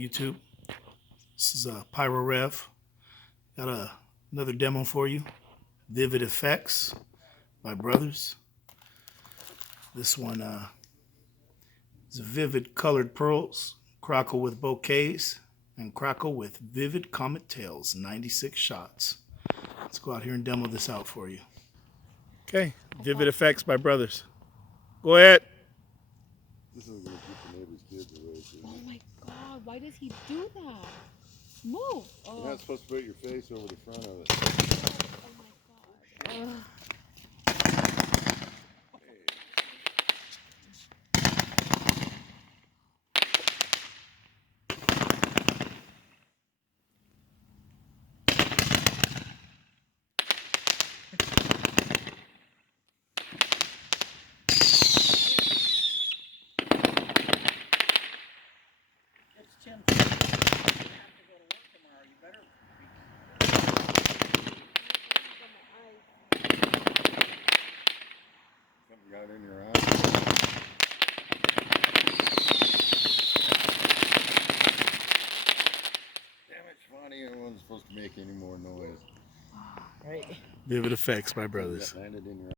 YouTube? This is Pyro Rev. Got another demo for you. Vivid Effects by Brothers. This one is Vivid Colored Pearls, Crackle with Bouquets, and Crackle with Vivid Comet Tails, 96 shots. Let's go out here and demo this out for you. Okay, Vivid Effects by Brothers. Go ahead. This is going to keep the neighbor's kids away. Too. Oh my God, why does he do that? Move! Oh. You're not supposed to put your face over the front of it. Oh my God. Ugh. It's 10:30. You have to go to work tomorrow. You better Something got in your eye. Damn it, Shwani, I wasn't supposed to make any more noise. Right. Vivid Effects by Brothers. Landed in your